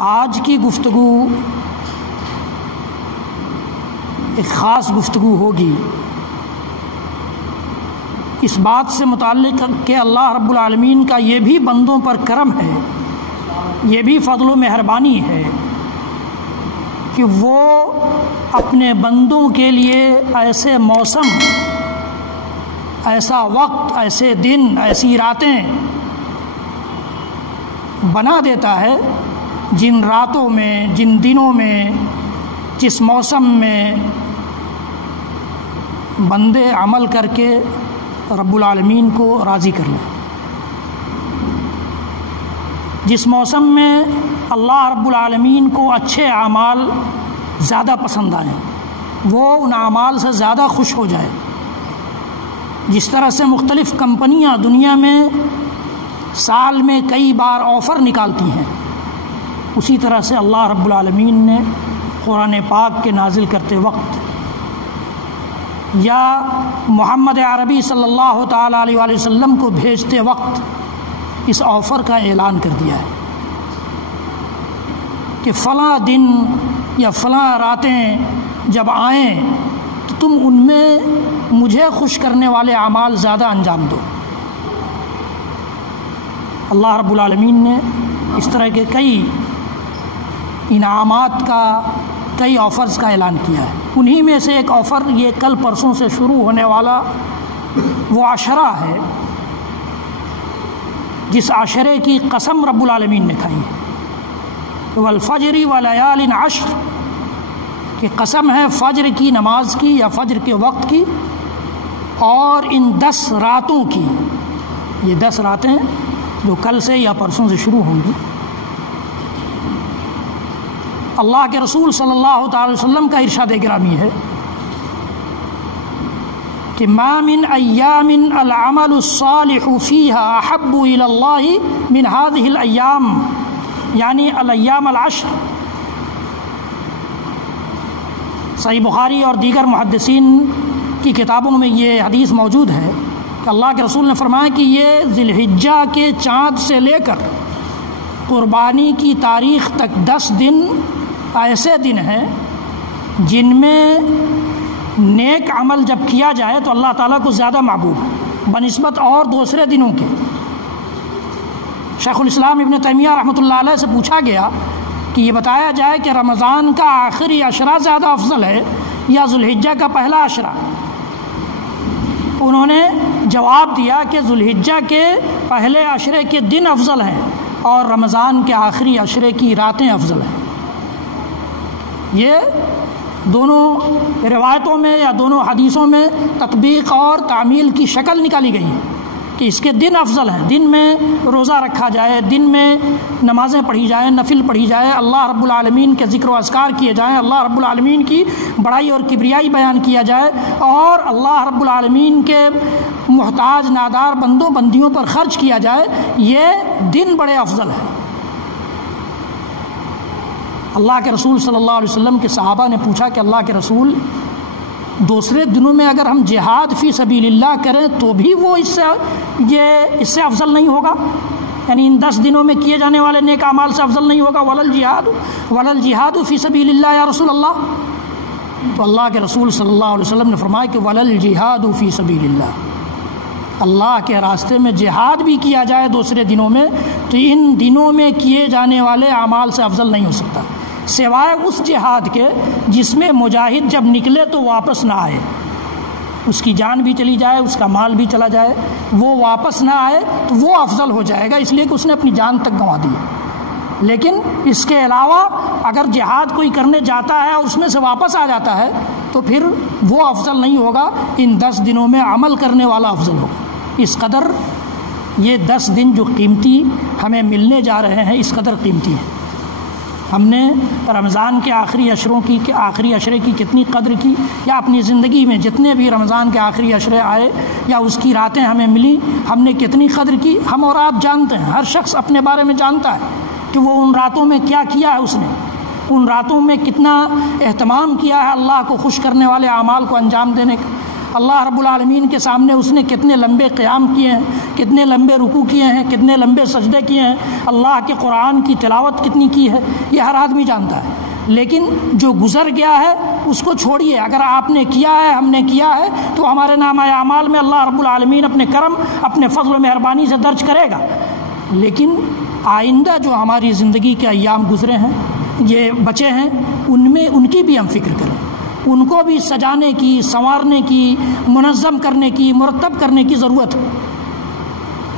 آج کی گفتگو ایک خاص گفتگو ہوگی اس بات سے متعلق کہ اللہ رب العالمین کا یہ بھی بندوں پر کرم ہے، یہ بھی فضل و مہربانی ہے کہ وہ اپنے بندوں کے لیے ایسے موسم، ایسا وقت، ایسے دن، ایسی راتیں بنا دیتا ہے جن راتوں میں، جن دنوں میں، جس موسم میں بندے عمل کر کے رب العالمین کو راضی کر لیں، جس موسم میں اللہ رب العالمین کو اچھے اعمال زیادہ پسند آئیں، وہ ان اعمال سے زیادہ خوش ہو جائے۔ جس طرح سے مختلف کمپنیاں دنیا میں سال میں کئی بار آفر نکالتی ہیں، اسی طرح سے اللہ رب العالمین نے قرآن پاک کے نازل کرتے وقت یا محمد عربی صلی اللہ تعالی علیہ وآلہ وسلم کو بھیجتے وقت اس آفر کا اعلان کر دیا ہے کہ فلاں دن یا فلاں راتیں جب آئیں تو تم ان میں مجھے خوش کرنے والے اعمال زیادہ انجام دو۔ اللہ رب العالمین نے اس طرح کے کئی انعامات کا، کئی آفرز کا اعلان کیا ہے۔ انہی میں سے ایک آفر یہ کل پرسوں سے شروع ہونے والا وہ عشرہ ہے جس عشرے کی قسم رب العالمین نے کھائی ہے، والفجر ولیال عشر، کہ قسم ہے فجر کی نماز کی یا فجر کے وقت کی اور ان 10 راتوں کی۔ یہ 10 راتیں جو کل سے یا پرسوں سے شروع ہوں گی۔ اللہ کے رسول صلی اللہ تعالی وسلم کا ارشاد گرامی ہے کہ ما من ایام العمل الصالح فیها احب الی اللہ من هذه الايام، یعنی الایام العشر۔ صحیح بخاری اور دیگر محدثین کی کتابوں میں یہ حدیث موجود ہے کہ اللہ کے رسول نے فرمایا کہ یہ ذی الحجہ کے چاند سے لے کر قربانی کی تاریخ تک 10 دن ایسے دن ہیں جن میں نیک عمل جب کیا جائے تو اللہ تعالیٰ کو زیادہ محبوب بنسبت اور دوسرے دنوں کے۔ شیخ الاسلام ابن تیمیہ رحمۃ اللہ علیہ سے پوچھا گیا کہ یہ بتایا جائے کہ رمضان کا آخری عشرہ زیادہ افضل ہے یا ذو الحجہ کا پہلا عشرہ؟ انہوں نے جواب دیا کہ ذو الحجہ کے پہلے عشرے کے دن افضل ہیں اور رمضان کے آخری عشرے کی راتیں افضل ہیں۔ یہ دونوں روایتوں میں یا دونوں حدیثوں میں تطبیق اور تعمیل کی شکل نکالی گئی ہے کہ اس کے دن افضل ہیں، دن میں روزہ رکھا جائے، دن میں نمازیں پڑھی جائیں، نفل پڑھی جائے، اللہ رب العالمین کے ذکر و اذکار کیے جائیں، اللہ رب العالمین کی بڑائی اور کبریائی بیان کیا جائے اور اللہ رب العالمین کے محتاج نادار بندوں بندیوں پر خرچ کیا جائے، یہ دن بڑے افضل ہیں۔ اللہ کے رسول صلی اللہ علیہ وسلم کے صحابہ نے پوچھا کہ اللہ کے رسول، دوسرے دنوں میں اگر ہم جہاد فی سبیل اللہ کریں تو بھی وہ اس سے افضل نہیں ہوگا؟ یعنی ان 10 دنوں میں کیے جانے والے نیک اعمال سے افضل نہیں ہوگا؟ ولل جہاد فی سبیل اللہ یا رسول اللہ۔ تو اللہ کے رسول صلی اللہ علیہ وسلم نے فرمایا کہ ولل جہاد فی سبیل اللہ، اللہ کے راستے میں جہاد بھی کیا جائے دوسرے دنوں میں تو ان دنوں میں کیے جانے والے اعمال سے افضل نہیں ہو سکتا، سوائے اس جہاد کے جس میں مجاہد جب نکلے تو واپس نہ آئے، اس کی جان بھی چلی جائے، اس کا مال بھی چلا جائے، وہ واپس نہ آئے تو وہ افضل ہو جائے گا، اس لیے کہ اس نے اپنی جان تک گنوا دی ہے۔ لیکن اس کے علاوہ اگر جہاد کوئی کرنے جاتا ہے اور اس میں سے واپس آ جاتا ہے تو پھر وہ افضل نہیں ہوگا، ان 10 دنوں میں عمل کرنے والا افضل ہوگا۔ اس قدر یہ 10 دن جو قیمتی ہمیں ملنے جا رہے ہیں، اس قدر قیمتی ہیں۔ ہم نے رمضان کے آخری عشرے کی کتنی قدر کی، یا اپنی زندگی میں جتنے بھی رمضان کے آخری عشرے آئے یا اس کی راتیں ہمیں ملی، ہم نے کتنی قدر کی؟ ہم اور آپ جانتے ہیں، ہر شخص اپنے بارے میں جانتا ہے کہ وہ ان راتوں میں کیا کیا ہے، اس نے ان راتوں میں کتنا اہتمام کیا ہے اللہ کو خوش کرنے والے اعمال کو انجام دینے کا۔ اللہ رب العالمین کے سامنے اس نے کتنے لمبے قیام کیے ہیں، کتنے لمبے رکوع کیے ہیں، کتنے لمبے سجدے کیے ہیں، اللہ کے قرآن کی تلاوت کتنی کی ہے، یہ ہر آدمی جانتا ہے۔ لیکن جو گزر گیا ہے اس کو چھوڑیے، اگر آپ نے کیا ہے، ہم نے کیا ہے، تو ہمارے نامہ اعمال میں اللہ رب العالمین اپنے کرم، اپنے فضل و مہربانی سے درج کرے گا۔ لیکن آئندہ جو ہماری زندگی کے ایام گزرے ہیں، یہ بچے ہیں، ان میں ان کی بھی ہم فکر کریں، ان کو بھی سجانے کی، سنوارنے کی، منظم کرنے کی، مرتب کرنے کی ضرورت ہے۔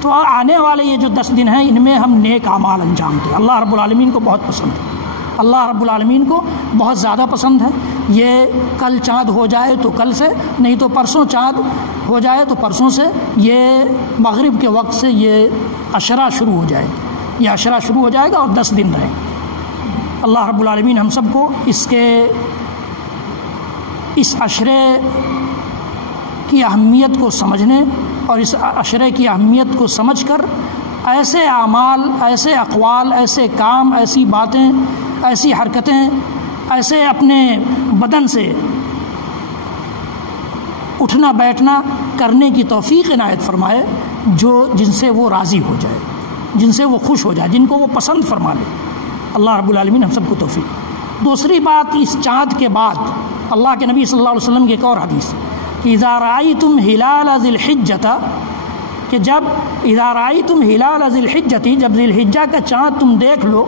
تو آنے والے یہ جو 10 دن ہیں ان میں ہم نیک اعمال انجام دیں۔ اللہ رب العالمین کو بہت پسند ہے، اللہ رب العالمین کو بہت زیادہ پسند ہے۔ یہ کل چاند ہو جائے تو کل سے، نہیں تو پرسوں چاند ہو جائے تو پرسوں سے، یہ مغرب کے وقت سے یہ عشرہ شروع ہو جائے، یہ عشرہ شروع ہو جائے گا اور 10 دن رہے۔ اللہ رب العالمین ہم سب کو اس عشرے کی اہمیت کو سمجھنے اور اس عشرے کی اہمیت کو سمجھ کر ایسے اعمال، ایسے اقوال، ایسے کام، ایسی باتیں، ایسی حرکتیں، ایسے اپنے بدن سے اٹھنا بیٹھنا کرنے کی توفیق عنایت فرمائے جن سے وہ راضی ہو جائے، جن سے وہ خوش ہو جائے، جن کو وہ پسند فرما لے۔ اللہ رب العالمین ہم سب کو توفیق۔ دوسری بات، اس چاند کے بعد اللہ کے نبی صلی اللہ علیہ وسلم کی ایک اور حدیث کہ اذا رأیتم ہلال ذی الحجۃ، کہ جب اذا رأیتم ہلال ذی الحجۃ، جب ذی الحجہ کا چاند تم دیکھ لو،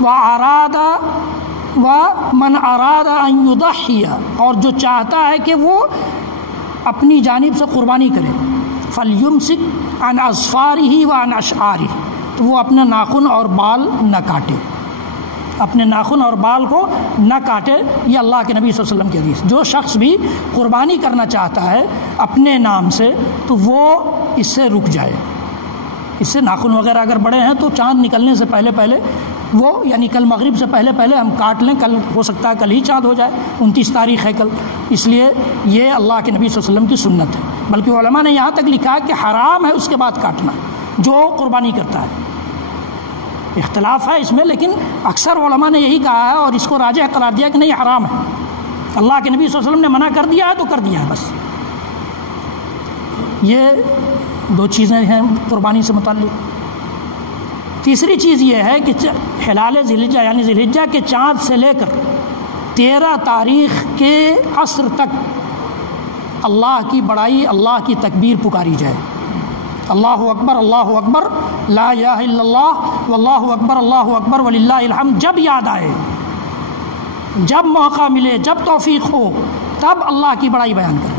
ومن اراد ان یضحی، اور جو چاہتا ہے کہ وہ اپنی جانب سے قربانی کرے، فلیمسک عن اظفارہ وعن اشعارہ، تو وہ اپنا ناخن اور بال نہ کاٹے، اپنے ناخن اور بال کو نہ کاٹے۔ یہ اللہ کے نبی صلی اللہ علیہ وسلم کی حدیث۔ جو شخص بھی قربانی کرنا چاہتا ہے اپنے نام سے تو وہ اس سے رک جائے، اس سے ناخن وغیرہ اگر بڑے ہیں تو چاند نکلنے سے پہلے پہلے وہ، یعنی کل مغرب سے پہلے پہلے ہم کاٹ لیں، کل ہو سکتا ہے کل ہی چاند ہو جائے، 29 تاریخ ہے کل، اس لیے یہ اللہ کے نبی صلی اللہ علیہ وسلم کی سنت ہے۔ بلکہ علماء نے یہاں تک لکھا ہے کہ حرام ہے اس کے بعد کاٹنا جو قربانی کرتا ہے۔ اختلاف ہے اس میں، لیکن اکثر علماء نے یہی کہا ہے اور اس کو راجح قرار دیا کہ نہیں، حرام ہے، اللہ کے نبی صلی اللہ علیہ وسلم نے منع کر دیا ہے تو کر دیا ہے بس۔ یہ 2 چیزیں ہیں قربانی سے متعلق۔ تیسری چیز یہ ہے کہ ہلال ذی الحجہ یعنی ذی الحجہ کے چاند سے لے کر 13 تاریخ کے عصر تک اللہ کی بڑائی، اللہ کی تکبیر پکاری جائے، اللہ اکبر، اللہ اکبر، لا الہ الا اللہ، واللہ اکبر، اللہ اکبر وللہ الحمد۔ جب یاد آئے، جب موقع ملے، جب توفیق ہو، تب اللہ کی بڑائی بیان کریں۔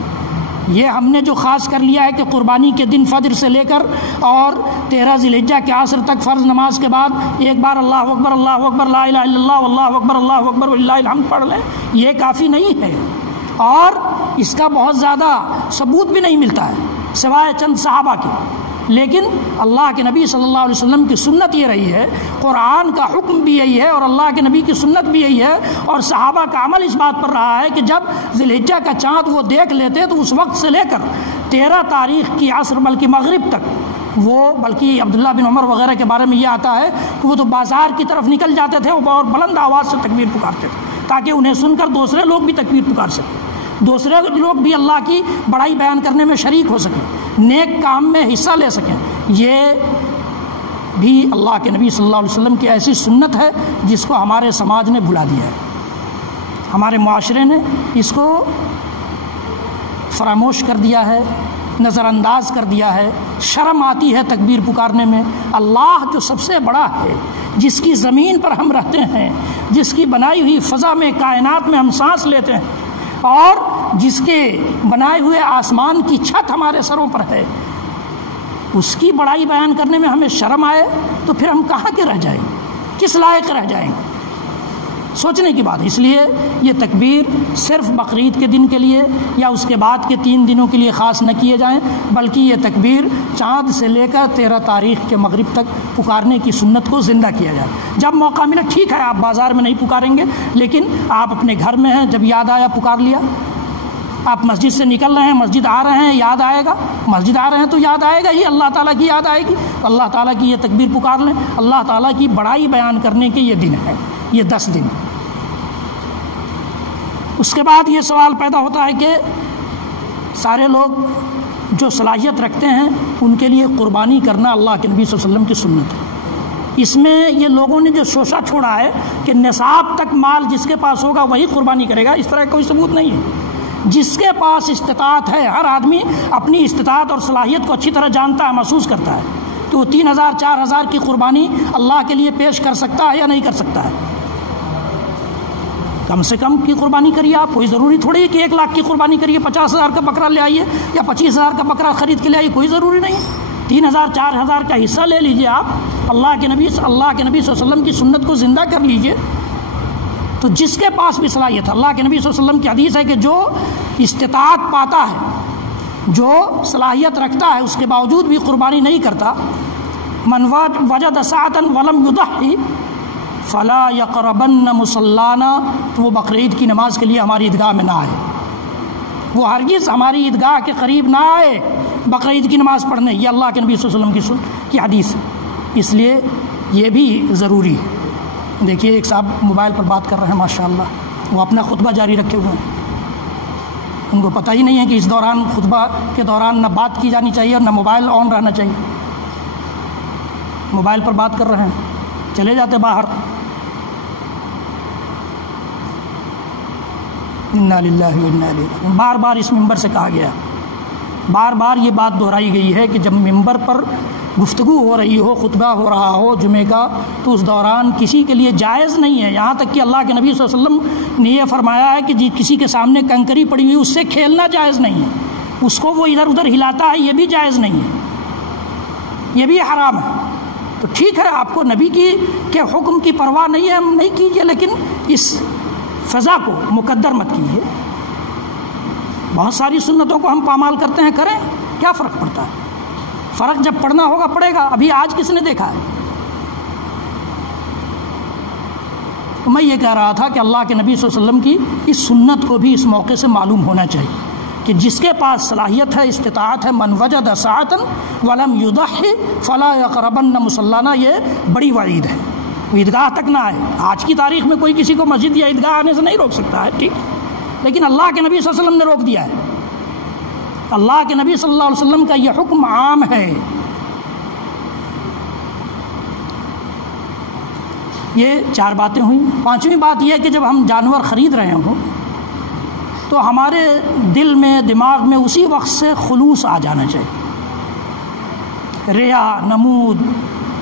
یہ ہم نے جو خاص کر لیا ہے کہ قربانی کے دن فجر سے لے کر اور 13 ذی الحجہ کے عصر تک فرض نماز کے بعد ایک بار اللہ اکبر، اللہ اکبر، لا الہ الا اللہ، واللہ اکبر، اللہ اکبر وللہ الحمد پڑھ لیں، یہ کافی نہیں ہے، اور اس کا بہت زیادہ ثبوت بھی نہیں ملتا ہے سوائے چند صحابہ کے۔ لیکن اللہ کے نبی صلی اللہ علیہ وسلم کی سنت یہ رہی ہے، قرآن کا حکم بھی یہی ہے اور اللہ کے نبی کی سنت بھی یہی ہے، اور صحابہ کا عمل اس بات پر رہا ہے کہ جب ذی الحجہ کا چاند وہ دیکھ لیتے تو اس وقت سے لے کر 13 تاریخ کی عصر بلکہ مغرب تک وہ، بلکہ عبداللہ بن عمر وغیرہ کے بارے میں یہ آتا ہے کہ وہ تو بازار کی طرف نکل جاتے تھے اور بلند آواز سے تکبیر پکارتے تھے تاکہ انہیں سن کر دوسرے لوگ بھی تکبیر پکار سکیں، دوسرے لوگ بھی اللہ کی بڑائی بیان کرنے میں شریک ہو سکیں، نیک کام میں حصہ لے سکیں۔ یہ بھی اللہ کے نبی صلی اللہ علیہ وسلم کی ایسی سنت ہے جس کو ہمارے سماج نے بھلا دیا ہے، ہمارے معاشرے نے اس کو فراموش کر دیا ہے، نظر انداز کر دیا ہے۔ شرم آتی ہے تکبیر پکارنے میں۔ اللہ جو سب سے بڑا ہے، جس کی زمین پر ہم رہتے ہیں، جس کی بنائی ہوئی فضا میں، کائنات میں ہم سانس لیتے ہیں، اور جس کے بنائے ہوئے آسمان کی چھت ہمارے سروں پر ہے، اس کی بڑائی بیان کرنے میں ہمیں شرم آئے تو پھر ہم کہاں کے رہ جائیں، کس لائق رہ جائیں گے؟ سوچنے کی بات ہے۔ اس لیے یہ تکبیر صرف بقرعید کے دن کے لیے یا اس کے بعد کے 3 دنوں کے لیے خاص نہ کیے جائیں، بلکہ یہ تکبیر چاند سے لے کر 13 تاریخ کے مغرب تک پکارنے کی سنت کو زندہ کیا جائے۔ جب موقع ملے، ٹھیک ہے آپ بازار میں نہیں پکاریں گے، لیکن آپ اپنے گھر میں ہیں، جب یاد آیا پکار لیا۔ آپ مسجد سے نکل رہے ہیں، مسجد آ رہے ہیں، یاد آئے گا، مسجد آ رہے ہیں تو یاد آئے گا ہی، اللہ تعالیٰ کی یاد آئے گی، اللہ تعالیٰ کی یہ تکبیر پکار لیں۔ اللہ تعالیٰ کی بڑائی بیان کرنے کے یہ دن ہے، یہ 10 دن۔ اس کے بعد یہ سوال پیدا ہوتا ہے کہ سارے لوگ جو صلاحیت رکھتے ہیں ان کے لیے قربانی کرنا اللہ کے نبی صلی اللہ علیہ وسلم کی سنت ہے۔ اس میں یہ لوگوں نے جو شوشہ چھوڑا ہے کہ نصاب تک مال جس کے پاس ہوگا وہی قربانی کرے گا، اس طرح کوئی ثبوت نہیں ہے۔ جس کے پاس استطاعت ہے، ہر آدمی اپنی استطاعت اور صلاحیت کو اچھی طرح جانتا ہے، محسوس کرتا ہے کہ وہ 3000 4000 کی قربانی اللہ کے لیے پیش کر سکتا ہے یا نہیں کر سکتا ہے۔ کم سے کم کی قربانی کریے آپ، کوئی ضروری تھوڑی ہے کہ 1 لاکھ کی قربانی کریے، 50,000 کا بکرا لے آئیے یا 25,000 کا بکرا خرید کے لے آئیے، کوئی ضروری نہیں ہے۔ 3000 4000 کا حصہ لے لیجئے آپ، اللہ کے نبی صلی اللہ علیہ وسلم کی سنت کو زندہ کر لیجئے۔ تو جس کے پاس بھی صلاحیت، اللہ کے نبی صلی اللہ علیہ وسلم کی حدیث ہے کہ جو استطاعت پاتا ہے، جو صلاحیت رکھتا ہے، اس کے باوجود بھی قربانی نہیں کرتا، من وجد ساعة ولم يضحي فلا يقربن مصلانا، تو وہ بقرعید کی نماز کے لیے ہماری عیدگاہ میں نہ آئے، وہ ہرگز ہماری عیدگاہ کے قریب نہ آئے بقرعید کی نماز پڑھنے۔ یہ اللہ کے نبی صلی اللہ علیہ وسلم کی حدیث ہے، اس لیے یہ بھی ضروری ہے۔ دیکھیے ایک صاحب موبائل پر بات کر رہے ہیں، ماشاءاللہ وہ اپنا خطبہ جاری رکھے ہوئے ہیں، ان کو پتہ ہی نہیں ہے کہ اس دوران، خطبہ کے دوران، نہ بات کی جانی چاہیے اور نہ موبائل آن رہنا چاہیے۔ موبائل پر بات کر رہے ہیں، چلے جاتے باہر۔ انا للہ و انا الیہ راجعون۔ بار بار اس ممبر سے کہا گیا، بار بار یہ بات دہرائی گئی ہے کہ جب ممبر پر گفتگو ہو رہی ہو، خطبہ ہو رہا ہو جمعے کا، تو اس دوران کسی کے لیے جائز نہیں ہے، یہاں تک کہ اللہ کے نبی صلی اللہ علیہ وسلم نے یہ فرمایا ہے کہ کسی کے سامنے کنکری پڑی ہوئی اس سے کھیلنا جائز نہیں ہے، اس کو وہ ادھر ادھر ہلاتا ہے، یہ بھی جائز نہیں ہے، یہ بھی حرام ہے۔ تو ٹھیک ہے، آپ کو نبی کے حکم کی پرواہ نہیں ہے، ہم نہیں کیجیے، لیکن اس فضا کو مقدر مت کیجیے۔ بہت ساری سنتوں کو ہم پامال کرتے ہیں، کریں، کیا فرق پڑتا ہے؟ فرق جب پڑنا ہوگا پڑے گا، ابھی آج کس نے دیکھا ہے؟ تو میں یہ کہہ رہا تھا کہ اللہ کے نبی صلی اللہ علیہ وسلم کی اس سنت کو بھی اس موقع سے معلوم ہونا چاہیے کہ جس کے پاس صلاحیت ہے، استطاعت ہے، من وجد ساعة ولم يضحي فلا يقربن مصلانا، یہ بڑی وعید ہے، وہ عیدگاہ تک نہ آئے۔ آج کی تاریخ میں کوئی کسی کو مسجد یا عیدگاہ آنے سے نہیں روک سکتا ہے، ٹھیک، لیکن اللہ کے نبی صلی اللہ علیہ وسلم نے روک دیا ہے۔ اللہ کے نبی صلی اللہ علیہ وسلم کا یہ حکم عام ہے۔ یہ 4 باتیں ہوئیں۔ 5ویں بات یہ ہے کہ جب ہم جانور خرید رہے ہوں تو ہمارے دل میں، دماغ میں اسی وقت سے خلوص آ جانا چاہیے۔ ریا، نمود،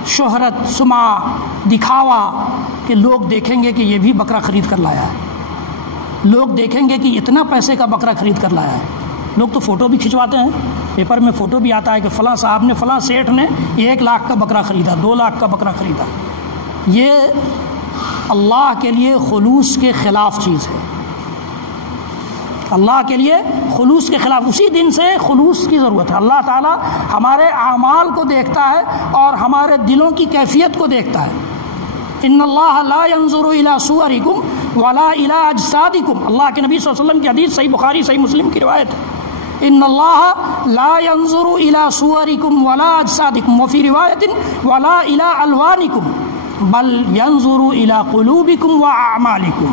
شہرت، سمعہ، دکھاوا، کہ لوگ دیکھیں گے کہ یہ بھی بکرا خرید کر لایا ہے، لوگ دیکھیں گے کہ اتنا پیسے کا بکرا خرید کر لایا ہے۔ لوگ تو فوٹو بھی کھنچواتے ہیں، پیپر میں فوٹو بھی آتا ہے کہ فلاں صاحب نے، فلاں سیٹھ نے 1 لاکھ کا بکرا خریدا، 2 لاکھ کا بکرا خریدا۔ یہ اللہ کے لیے خلوص کے خلاف چیز ہے، اللہ کے لیے خلوص کے خلاف۔ اسی دن سے خلوص کی ضرورت ہے۔ اللہ تعالیٰ ہمارے اعمال کو دیکھتا ہے اور ہمارے دلوں کی کیفیت کو دیکھتا ہے۔ ان اللہ لا ينظر الى صورکم ولا الى اجسادکم، اللہ کے نبی صلی اللہ علیہ وسلم کی حدیث، صحیح بخاری صحیح مسلم کی روایت ہے، ان اللہ لا ينظر الى صورکم ولا اجسادکم، وفی روایت ولا الى الوانکم بل ينظر الى قلوبکم واعمالکم۔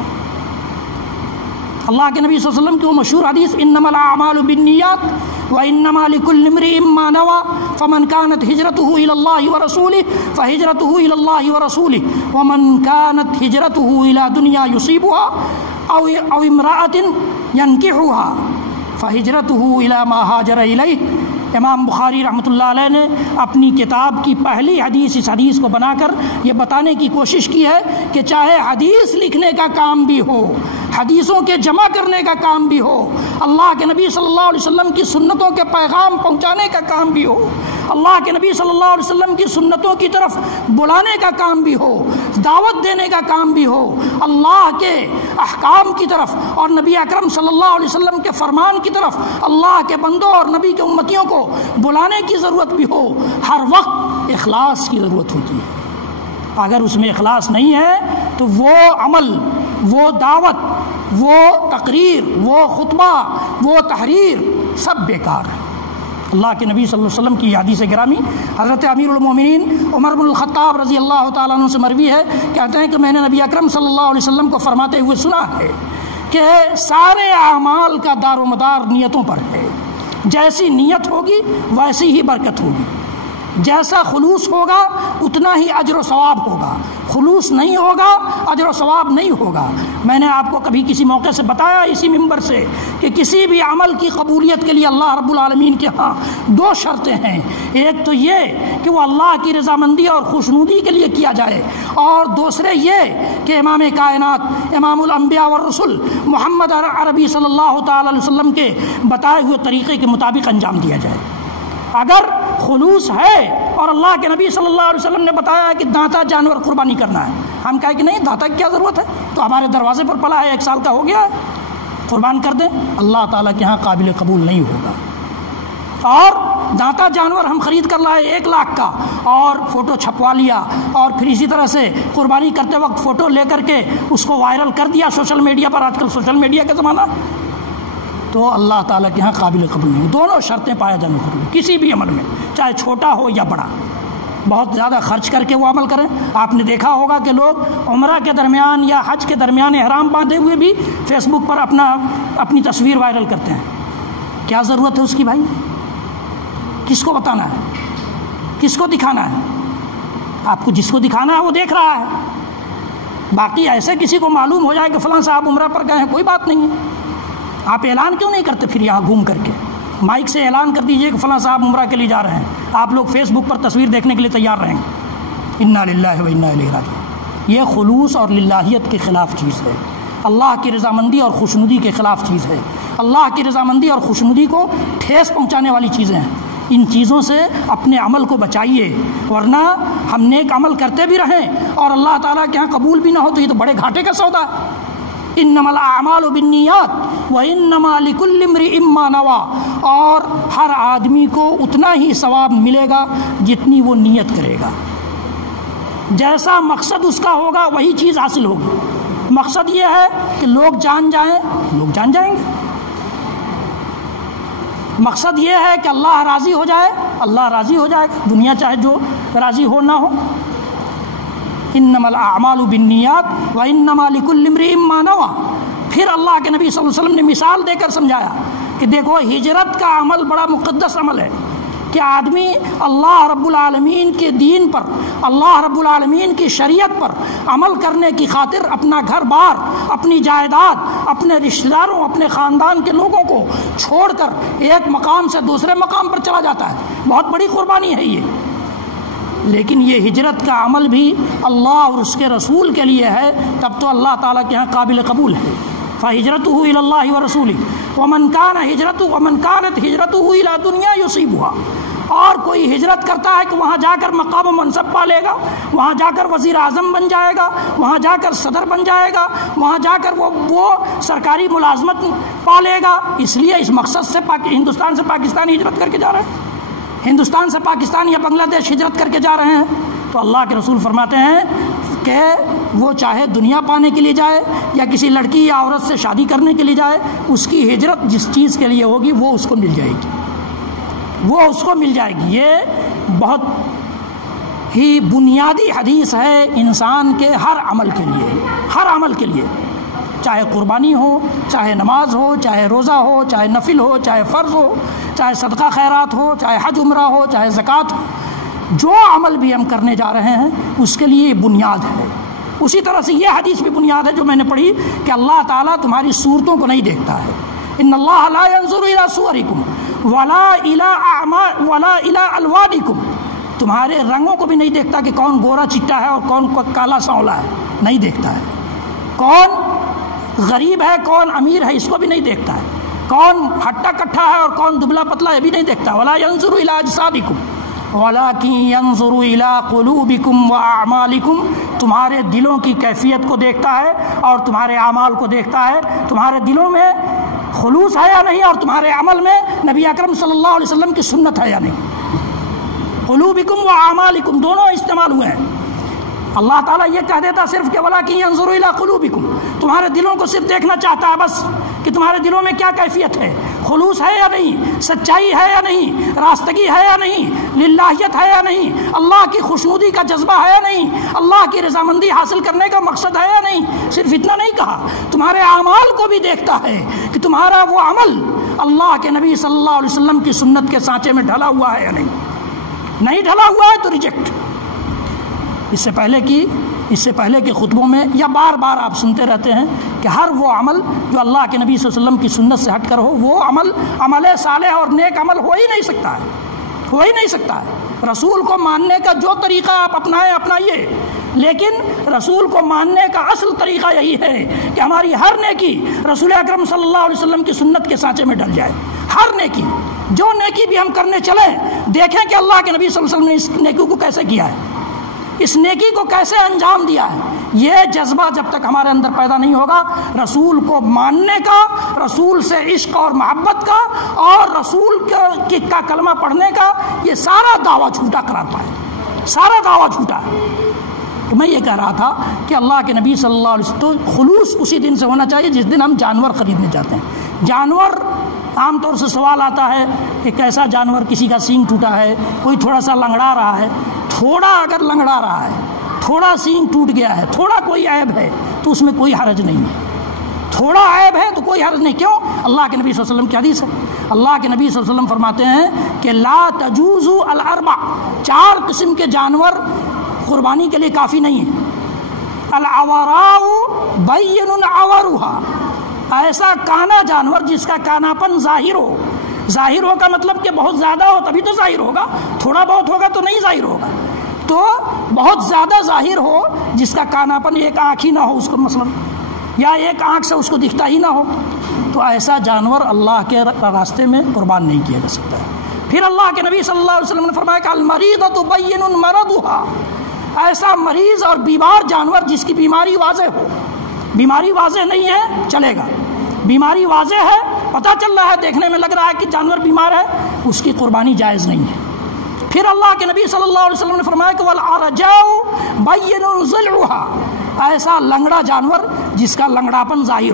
اللہ کے نبی صلی اللہ علیہ وسلم کی وہ مشہور حدیث، انما الاعمال بالنیات وانما لكل امرئ ما نوى فمن كانت هجرته الى الله ورسوله فهجرته الى الله ورسوله ومن كانت هجرته الى دنيا يصيبها او امرأة ينكحها فهجرته الى ما هاجر اليه۔ امام بخاری رحمۃ اللہ علیہ نے اپنی کتاب کی پہلی حدیث اس حدیث کو بنا کر یہ بتانے کی کوشش کی ہے کہ چاہے حدیث لکھنے کا کام بھی ہو، حدیثوں کے جمع کرنے کا کام بھی ہو، اللہ کے نبی صلی اللہ علیہ وسلم کی سنتوں کے پیغام پہنچانے کا کام بھی ہو، اللہ کے نبی صلی اللہ علیہ وسلم کی سنتوں کی طرف بلانے کا کام بھی ہو، دعوت دینے کا کام بھی ہو، اللہ کے احکام کی طرف اور نبی اکرم صلی اللہ علیہ وسلم کے فرمان کی طرف اللہ کے بندوں اور نبی کے امتیوں کو بلانے کی ضرورت بھی ہو، ہر وقت اخلاص کی ضرورت ہوتی ہے۔ اگر اس میں اخلاص نہیں ہے تو وہ عمل، وہ دعوت، وہ تقریر، وہ خطبہ، وہ تحریر سب بیکار ہے۔ اللہ کے نبی صلی اللہ علیہ وسلم کی حدیث گرامی حضرت امیر المومنین عمر بن الخطاب رضی اللہ تعالیٰ عنہ سے مروی ہے، کہتے ہیں کہ میں نے نبی اکرم صلی اللہ علیہ وسلم کو فرماتے ہوئے سنا ہے کہ سارے اعمال کا دار و مدار نیتوں پر ہے۔ جیسی نیت ہوگی ویسی ہی برکت ہوگی، جیسا خلوص ہوگا اتنا ہی اجر و ثواب ہوگا، خلوص نہیں ہوگا اجر و ثواب نہیں ہوگا۔ میں نے آپ کو کبھی کسی موقع سے بتایا اسی منبر سے کہ کسی بھی عمل کی قبولیت کے لیے اللہ رب العالمین کے ہاں 2 شرطیں ہیں، ایک تو یہ کہ وہ اللہ کی رضامندی اور خوشنودی کے لیے کیا جائے، اور دوسرے یہ کہ امام کائنات امام الانبیاء والرسل محمد عربی صلی اللہ تعالی علیہ وسلم کے بتائے ہوئے طریقے کے مطابق انجام دیا جائے۔ اگر خلوص ہے اور اللہ کے نبی صلی اللہ علیہ وسلم نے بتایا ہے کہ دانتا جانور قربانی کرنا ہے، ہم کہیں کہ نہیں دانتا کی کیا ضرورت ہے، تو ہمارے دروازے پر پلا ہے 1 سال کا ہو گیا ہے، قربان کر دیں، اللہ تعالیٰ کے ہاں قابل قبول نہیں ہوگا۔ اور دانتا جانور ہم خرید کر لائے 1 لاکھ کا اور فوٹو چھپوا لیا، اور پھر اسی طرح سے قربانی کرتے وقت فوٹو لے کر کے اس کو وائرل کر دیا سوشل میڈیا پر، آج کل سوشل میڈیا کا زمانہ، تو اللہ تعالیٰ کے ہاں قابل قبول نہیں۔ دونوں شرطیں پایا جانا ضروری کسی بھی عمل میں، چاہے چھوٹا ہو یا بڑا۔ بہت زیادہ خرچ کر کے وہ عمل کریں، آپ نے دیکھا ہوگا کہ لوگ عمرہ کے درمیان یا حج کے درمیان احرام باندھے ہوئے بھی فیس بک پر اپنی تصویر وائرل کرتے ہیں، کیا ضرورت ہے اس کی بھائی؟ کس کو بتانا ہے، کس کو دکھانا ہے؟ آپ کو جس کو دکھانا ہے وہ دیکھ رہا ہے، باقی ایسے کسی کو معلوم ہو جائے کہ فلاں صاحب عمرہ پر گئے ہیں، کوئی بات نہیں ہے۔ آپ اعلان کیوں نہیں کرتے پھر یہاں گھوم کر کے مائک سے اعلان کر دیجئے کہ فلاں صاحب عمرہ کے لیے جا رہے ہیں، آپ لوگ فیس بک پر تصویر دیکھنے کے لیے تیار رہیں گے۔ انا للہ و انا الیہ راجعون۔ یہ خلوص اور للہیت کے خلاف چیز ہے، اللہ کی رضامندی اور خوشنودی کے خلاف چیز ہے، اللہ کی رضامندی اور خوشنودی کو ٹھیس پہنچانے والی چیزیں ہیں۔ ان چیزوں سے اپنے عمل کو بچائیے، ورنہ ہم نیک عمل کرتے بھی رہیں اور اللہ تعالیٰ کے یہاں قبول بھی نہ ہو تو یہ تو بڑے گھاٹے کا سودا ہے۔ انما الاعمال بالنیات وانما لکل امرئ ما نوى، اور ہر آدمی کو اتنا ہی ثواب ملے گا جتنی وہ نیت کرے گا، جیسا مقصد اس کا ہوگا وہی چیز حاصل ہوگی۔ مقصد یہ ہے کہ لوگ جان جائیں، لوگ جان جائیں گے۔ مقصد یہ ہے کہ اللہ راضی ہو جائے، اللہ راضی ہو جائے گا، دنیا چاہے جو راضی ہو نہ ہو۔ انما الاعمال بالنیات وانما لکل امرئ ما نوى۔ پھر اللہ کے نبی صلی اللہ علیہ وسلم نے مثال دے کر سمجھایا کہ دیکھو ہجرت کا عمل بڑا مقدس عمل ہے کہ آدمی اللہ رب العالمین کے دین پر، اللہ رب العالمین کی شریعت پر عمل کرنے کی خاطر اپنا گھر بار، اپنی جائیداد، اپنے رشتہ داروں، اپنے خاندان کے لوگوں کو چھوڑ کر ایک مقام سے دوسرے مقام پر چلا جاتا ہے۔ بہت بڑی قربانی ہے یہ، لیکن یہ ہجرت کا عمل بھی اللہ اور اس کے رسول کے لیے ہے، تب تو اللہ تعالیٰ کے ہاں قابل قبول ہے۔ فَهِجْرَتُهُ إِلَى اللَّهِ وَرَسُولِهِ وَمَنْ كَانَتْ هِجْرَتُهُ إِلَى دُنْيَا يُصِيبُهَا۔ اور کوئی ہجرت کرتا ہے کہ وہاں جا کر مقام و منصب پا لے گا، وہاں جا کر وزیر اعظم بن جائے گا، وہاں جا کر صدر بن جائے گا، وہاں جا کر وہ سرکاری ملازمت پا لے گا، اس لیے اس مقصد سے ہندوستان سے پاکستان ہجرت کر کے جا رہے ہیں، ہندوستان سے پاکستان یا بنگلہ دیش ہجرت کر کے جا رہے ہیں۔ تو اللہ کے رسول فرماتے ہیں کہ وہ چاہے دنیا پانے کے لیے جائے یا کسی لڑکی یا عورت سے شادی کرنے کے لیے جائے، اس کی ہجرت جس چیز کے لیے ہوگی وہ اس کو مل جائے گی، وہ اس کو مل جائے گی۔ یہ بہت ہی بنیادی حدیث ہے انسان کے ہر عمل کے لیے، ہر عمل کے لیے، چاہے قربانی ہو، چاہے نماز ہو، چاہے روزہ ہو، چاہے نفل ہو، چاہے فرض ہو، چاہے صدقہ خیرات ہو، چاہے حج عمرہ ہو، چاہے زکوٰۃ ہو، جو عمل بھی ہم کرنے جا رہے ہیں اس کے لیے بنیاد ہے۔ اسی طرح سے یہ حدیث بھی بنیاد ہے جو میں نے پڑھی کہ اللہ تعالیٰ تمہاری صورتوں کو نہیں دیکھتا ہے۔ ان اللہ لا ينظر الى صورکم ولا الى الوانکم، تمہارے رنگوں کو بھی نہیں دیکھتا کہ کون گورا چٹا ہے اور کون کالا سانولا ہے، نہیں دیکھتا ہے۔ کون غریب ہے کون امیر ہے اس کو بھی نہیں دیکھتا ہے، کون ہٹا کٹھا ہے اور کون دبلا پتلا ہے بھی نہیں دیکھتا۔ ولا ينظر الى اجسادکم ولكن ينظر الى قلوبکم واعمالکم، تمہارے دلوں کی کیفیت کو دیکھتا ہے اور تمہارے اعمال کو دیکھتا ہے، تمہارے دلوں میں خلوص ہے یا نہیں اور تمہارے عمل میں نبی اکرم صلی اللہ علیہ وسلم کی سنت ہے یا نہیں۔ قلوبکم واعمالکم دونوں استعمال ہوئے ہیں۔ اللہ تعالیٰ یہ کہہ دیتا صرف کہ وَلَكِنْ يَنْظُرُ إِلَىٰ قُلُوبِكُمْ، تمہارے دلوں کو صرف دیکھنا چاہتا ہے بس کہ تمہارے دلوں میں کیا کیفیت ہے، خلوص ہے یا نہیں، سچائی ہے یا نہیں، راستگی ہے یا نہیں، للہیت ہے یا نہیں، اللہ کی خوشنودی کا جذبہ ہے یا نہیں، اللہ کی رضامندی حاصل کرنے کا مقصد ہے یا نہیں۔ صرف اتنا نہیں کہا، تمہارے اعمال کو بھی دیکھتا ہے کہ تمہارا وہ عمل اللہ کے نبی صلی اللہ علیہ وسلم کی سنت کے سانچے میں ڈھلا ہوا ہے یا نہیں ڈھلا ہوا ہے تو ریجیکٹ۔ اس سے پہلے کے خطبوں میں یا بار بار آپ سنتے رہتے ہیں کہ ہر وہ عمل جو اللہ کے نبی صلی اللہ علیہ وسلم کی سنت سے ہٹ کر ہو وہ عمل صالح اور نیک عمل ہو ہی نہیں سکتا ہے۔ رسول کو ماننے کا جو طریقہ آپ اپنائیے، لیکن رسول کو ماننے کا اصل طریقہ یہی ہے کہ ہماری ہر نیکی رسول اکرم صلی اللہ علیہ وسلم کی سنت کے سانچے میں ڈل جائے۔ ہر نیکی، جو نیکی بھی ہم کرنے چلیں، دیکھیں کہ اللہ کے نبی صلی اللہ علیہ وسلم نے اس نیکی کو کیسے کیا ہے، اس نیکی کو کیسے انجام دیا ہے۔ یہ جذبہ جب تک ہمارے اندر پیدا نہیں ہوگا، رسول کو ماننے کا، رسول سے عشق اور محبت کا اور رسول کا کلمہ پڑھنے کا، یہ سارا دعویٰ جھوٹا قرار پائے، سارا دعویٰ جھوٹا ہے۔ تو میں یہ کہہ رہا تھا کہ اللہ کے نبی صلی اللہ علیہ وسلم تو خلوص اسی دن سے ہونا چاہیے جس دن ہم جانور خریدنے جاتے ہیں۔ جانور عام طور سے سوال آتا ہے کہ کیسا جانور، کسی کا سینگ ٹوٹا ہے، کوئی تھوڑا سا لنگڑا رہا ہے۔ تھوڑا اگر لنگڑا رہا ہے، تھوڑا سینگ ٹوٹ گیا ہے، تھوڑا کوئی عیب ہے تو اس میں کوئی حرج نہیں ہے۔ تھوڑا عیب ہے تو کوئی حرج نہیں۔ کیوں؟ اللہ کے نبی صلی اللہ علیہ وسلم کی حدیث ہے، اللہ کے نبی صلی اللہ علیہ وسلم فرماتے ہیں کہ لا تجوز الاربع، 4 قسم کے جانور قربانی کے لیے کافی نہیں ہے۔ العوراء بین عورها، ایسا کانا جانور جس کا کاناپن ظاہر ہو۔ ظاہر ہو کا مطلب کہ بہت زیادہ ہو تبھی تو ظاہر ہوگا، تھوڑا بہت ہوگا تو نہیں ظاہر ہوگا۔ تو بہت زیادہ ظاہر ہو، جس کا کاناپن ایک آنکھ ہی نہ ہو اس کو، مثلا یا ایک آنکھ سے اس کو دکھتا ہی نہ ہو، تو ایسا جانور اللہ کے راستے میں قربان نہیں کیا جا سکتا ہے۔ پھر اللہ کے نبی صلی اللہ علیہ وسلم نے فرمایا کہ المریضۃ بین مرضها، ایسا مریض اور بیمار جانور جس کی بیماری واضح ہو۔ بیماری واضح نہیں ہے چلے گا، بیماری واضح ہے، پتہ چل رہا ہے، دیکھنے میں لگ رہا ہے کہ جانور بیمار ہے، اس کی قربانی جائز نہیں ہے۔ پھر اللہ کے نبی صلی اللہ علیہ وسلم نے فرمایا کہ والعرجاء بین ضلعها، ایسا لنگڑا جانور جس کا لنگڑاپن ظاہر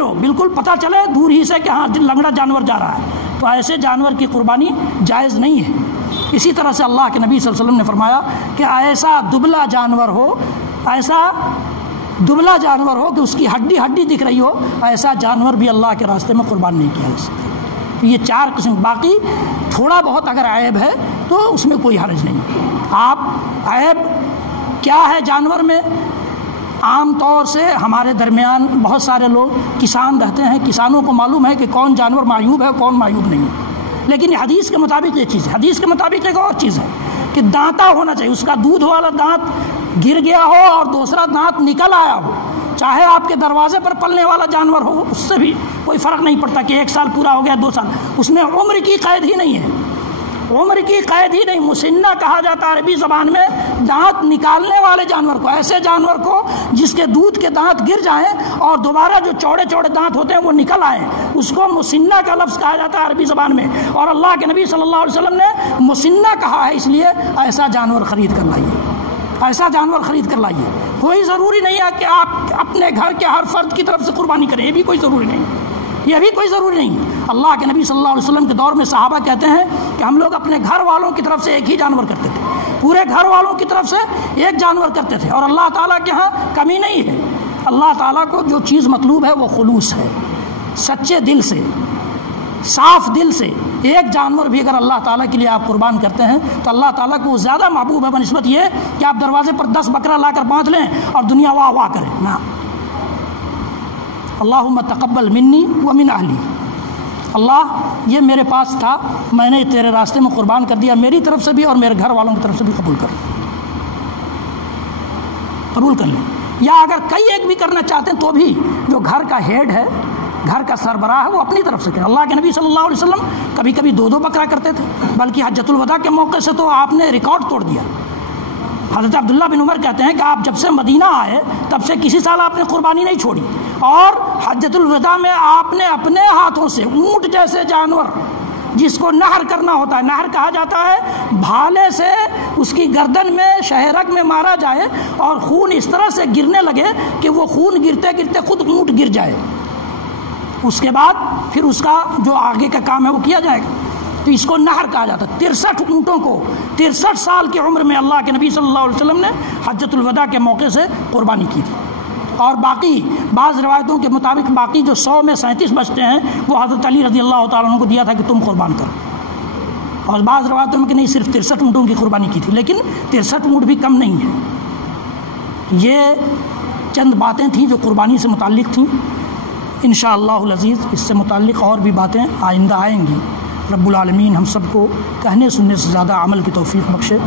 ہو، بالکل پتہ چلے دور ہی سے کہ ہاں لنگڑا جانور جا رہا ہے، تو ایسے جانور کی قربانی جائز نہیں ہے۔ اسی طرح سے اللہ کے نبی صلی اللہ علیہ وسلم نے فرمایا کہ ایسا دبلا جانور ہو کہ اس کی ہڈی دکھ رہی ہو، ایسا جانور بھی اللہ کے راستے میں قربان نہیں کیا جا سکتا۔ تو یہ 4 قسم، باقی تھوڑا بہت اگر عیب ہے تو اس میں کوئی حرج نہیں۔ آپ عیب کیا ہے جانور میں؟ عام طور سے ہمارے درمیان بہت سارے لوگ کسان رہتے ہیں، کسانوں کو معلوم ہے کہ کون جانور معیوب ہے کون معیوب نہیں ہے، لیکن یہ حدیث کے مطابق یہ چیز ہے۔ حدیث کے مطابق ایک اور چیز ہے کہ دانتا ہونا چاہیے، اس کا دودھ والا دانت گر گیا ہو اور دوسرا دانت نکل آیا ہو، چاہے آپ کے دروازے پر پلنے والا جانور ہو، اس سے بھی کوئی فرق نہیں پڑتا کہ 1 سال پورا ہو گیا 2 سال، اس میں عمر کی قید ہی نہیں ہے، عمر کی قید ہی نہیں۔ مسنہ کہا جاتا ہے عربی زبان میں دانت نکالنے والے جانور کو، ایسے جانور کو جس کے دودھ کے دانت گر جائیں اور دوبارہ جو چوڑے چوڑے دانت ہوتے ہیں وہ نکل آئیں، اس کو مسنہ کا لفظ کہا جاتا ہے عربی زبان میں، اور اللہ کے نبی صلی اللہ علیہ وسلم نے مسنہ کہا ہے، اس لیے ایسا جانور خرید کر لائیے، ایسا جانور خرید کر لائیے۔ کوئی ضروری نہیں ہے کہ آپ اپنے گھر کے ہر فرد کی طرف سے قربانی کریں، یہ بھی کوئی ضروری نہیں، یہ بھی کوئی ضروری نہیں ہے۔ اللہ کے نبی صلی اللہ علیہ وسلم کے دور میں صحابہ کہتے ہیں کہ ہم لوگ اپنے گھر والوں کی طرف سے ایک ہی جانور کرتے تھے، پورے گھر والوں کی طرف سے ایک جانور کرتے تھے، اور اللہ تعالیٰ کے ہاں کمی نہیں ہے۔ اللہ تعالیٰ کو جو چیز مطلوب ہے وہ خلوص ہے، سچے دل سے، صاف دل سے ایک جانور بھی اگر اللہ تعالیٰ کے لیے آپ قربان کرتے ہیں تو اللہ تعالیٰ کو زیادہ محبوب ہے بنسبت یہ کہ آپ دروازے پر 10 بکرا لا کر باندھ لیں اور دنیا واہ واہ کرے نا۔ اللہم تقبل منی ومن اہلی، اللہ یہ میرے پاس تھا، میں نے تیرے راستے میں قربان کر دیا، میری طرف سے بھی اور میرے گھر والوں کی طرف سے بھی قبول کر لیں۔ یا اگر کئی ایک بھی کرنا چاہتے ہیں تو بھی جو گھر کا ہیڈ ہے، گھر کا سربراہ ہے، وہ اپنی طرف سے کرے۔ اللہ کے نبی صلی اللہ علیہ وسلم کبھی کبھی 2 بکرا کرتے تھے، بلکہ حجۃ الوداع کے موقع سے تو آپ نے ریکارڈ توڑ دیا۔ حضرت عبداللہ بن عمر کہتے ہیں کہ آپ جب سے مدینہ آئے تب سے کسی سال آپ نے قربانی نہیں چھوڑی، اور حجۃ الوداع میں آپ نے اپنے ہاتھوں سے اونٹ جیسے جانور جس کو نہر کرنا ہوتا ہے، نہر کہا جاتا ہے بھالے سے اس کی گردن میں شہرک میں مارا جائے اور خون اس طرح سے گرنے لگے کہ وہ خون گرتے گرتے خود اونٹ گر جائے، اس کے بعد پھر اس کا جو آگے کا کام ہے وہ کیا جائے گا، تو اس کو نہر کہا جاتا ہے۔ 63 اونٹوں کو 63 سال کی عمر میں اللہ کے نبی صلی اللہ علیہ وسلم نے حجۃ الوداع کے موقع سے قربانی کی تھی۔ اور باقی بعض روایتوں کے مطابق باقی جو 100 میں 37 بچتے ہیں وہ حضرت علی رضی اللہ تعالیٰ عنہ کو دیا تھا کہ تم قربان کرو، اور بعض روایتوں میں کہ نہیں صرف 63 اونٹوں کی قربانی کی تھی، لیکن 63 اونٹ بھی کم نہیں ہے۔ یہ چند باتیں تھیں جو قربانی سے متعلق تھیں۔ انشاءاللہ العزیز اس سے متعلق اور بھی باتیں آئندہ آئیں گی۔ رب العالمین ہم سب کو کہنے سننے سے زیادہ عمل کی توفیق بخشے۔